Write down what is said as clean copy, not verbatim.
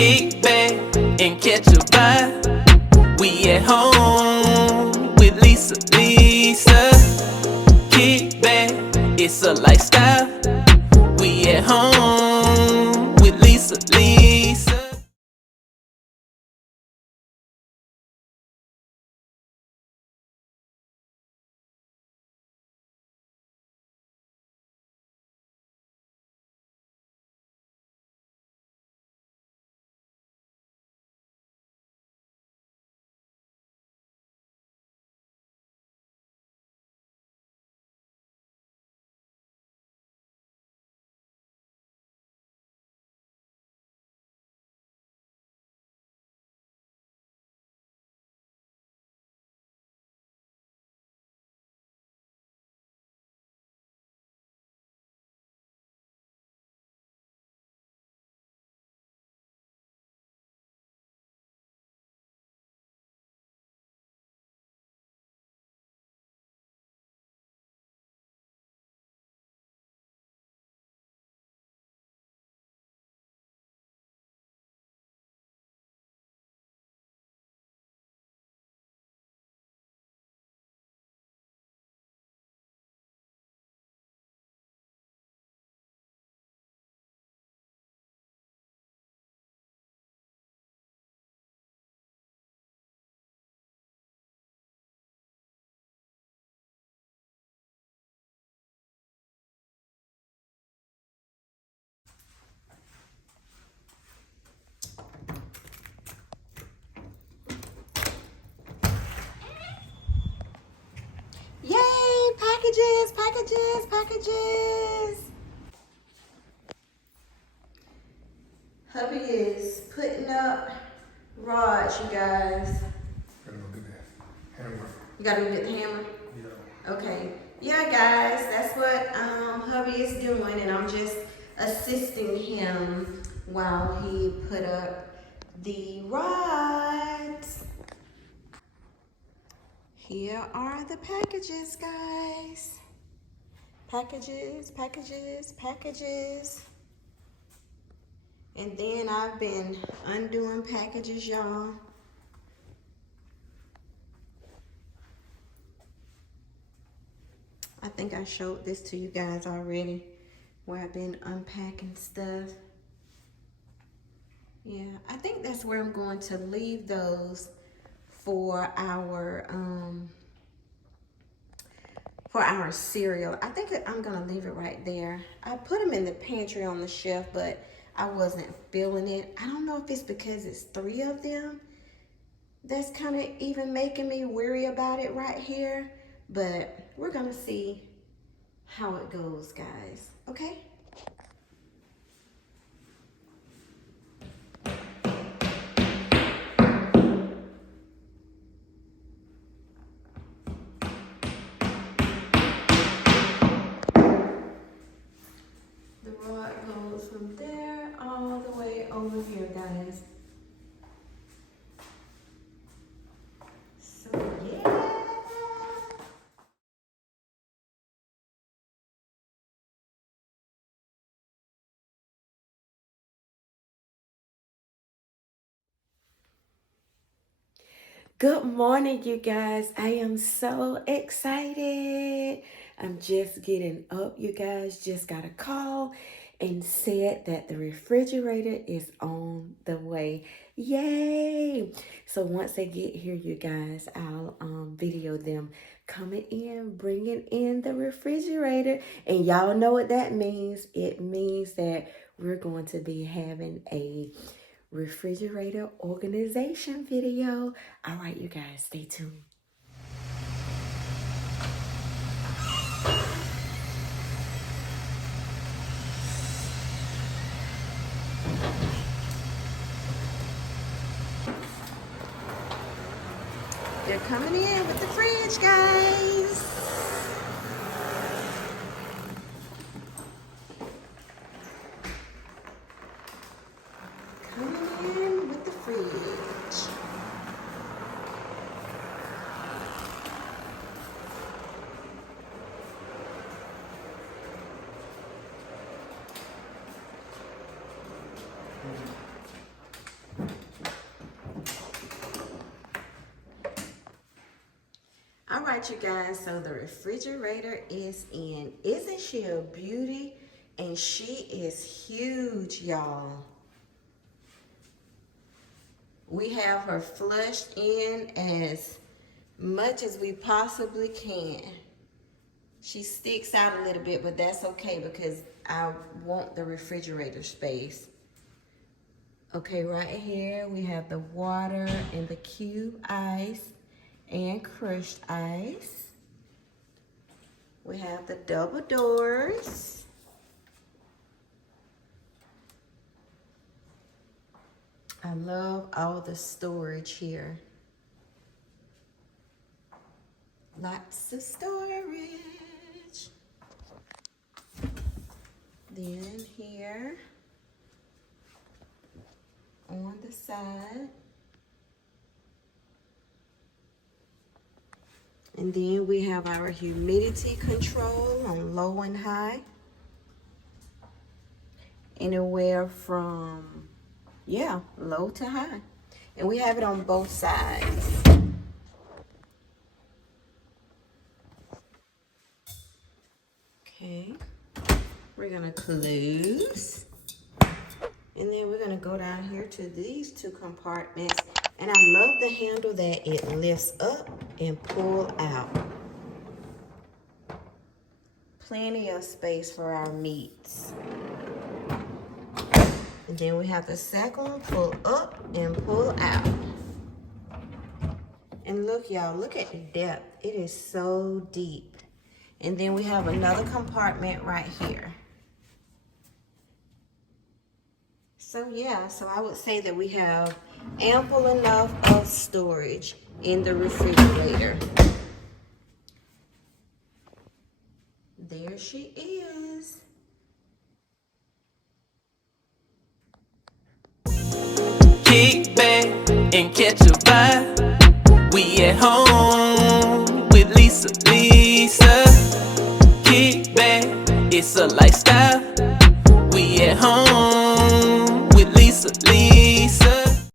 Kick back and catch a vibe. We at home with Lisa, Lisa. Kick back, it's a lifestyle. We at home with Lisa, Lisa. Yay! Packages, packages, packages. Hubby is putting up rods, you guys. Gotta go get that hammer. You gotta go get the hammer? Yeah. Okay. Yeah, guys, that's what hubby is doing, and I'm just assisting him while he put up the rods. Here are the packages, guys. Packages, packages, packages. And then I've been undoing packages, y'all. I think I showed this to you guys already, where I've been unpacking stuff. Yeah, I think that's where I'm going to leave those for our cereal. I think I'm gonna leave it right there. I put them in the pantry on the shelf, but I wasn't feeling it. I don't know if it's because it's 3 of them that's kind of even making me worry about it right here, but we're gonna see how it goes, guys. Okay? The rod goes from there all the way over here, guys. So yeah. Good morning, you guys. I am so excited. I'm just getting up, you guys. Just got a call and said that the refrigerator is on the way. Yay! So once they get here, you guys, I'll video them coming in, bringing in the refrigerator. And y'all know what that means. It means that we're going to be having a refrigerator organization video. All right, you guys, stay tuned. They're coming in with the fridge, guys. Coming in with the fridge. right, you guys, so the refrigerator is in. Isn't she a beauty? And she is huge, y'all. We have her flushed in as much as we possibly can. She sticks out a little bit, but that's okay because I want the refrigerator space. Okay, right here we have the water and the cube ice and crushed ice. We have the double doors. I love all the storage here. Lots of storage. Then here on the side. And then we have our humidity control on low and high. Anywhere from, yeah, low to high. And we have it on both sides. Okay, we're gonna close. And then we're gonna go down here to these two compartments. And I love the handle that it lifts up and pull out. Plenty of space for our meats. And then we have the second one, pull up and pull out. And look, y'all, look at the depth. It is so deep. And then we have another compartment right here. So yeah, so I would say that we have ample enough of storage in the refrigerator. There she is. Kick back and catch a vibe. We at home with Lisa.